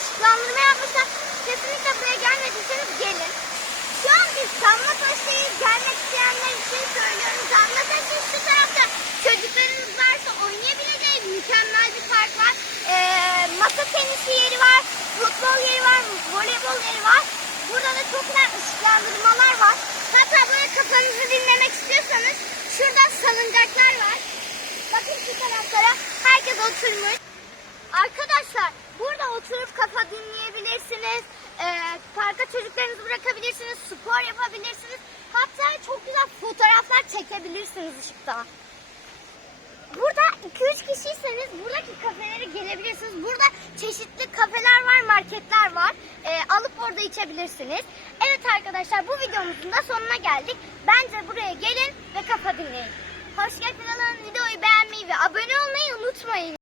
ışıklandırma yapmışlar. Kesinlikle buraya gelmediyseniz gelin. Şu an biz Damla Taşı'yı gelmek isteyenler için söylüyoruz. Damla Taşı şu tarafta çocuklarınız varsa oynayabileceği mükemmel bir park var. Ee, masa tenisi yeri var, futbol yeri var, voleybol yeri var. Burada da çok güzel ışıklandırmalar var. Hatta böyle kafanızı dinlemek istiyorsanız şurada salıncaklar var. Bakın şu taraflara herkes oturmuş. Arkadaşlar parka çocuklarınızı bırakabilirsiniz, spor yapabilirsiniz. Hatta çok güzel fotoğraflar çekebilirsiniz ışıkta. Burada 2-3 kişiyseniz buradaki kafelere gelebilirsiniz. Burada çeşitli kafeler var, marketler var. E, alıp orada içebilirsiniz. Evet arkadaşlar bu videomuzun da sonuna geldik. Bence buraya gelin ve kafa dinleyin. Hoş Hoşçakalın. Videoyu beğenmeyi ve abone olmayı unutmayın.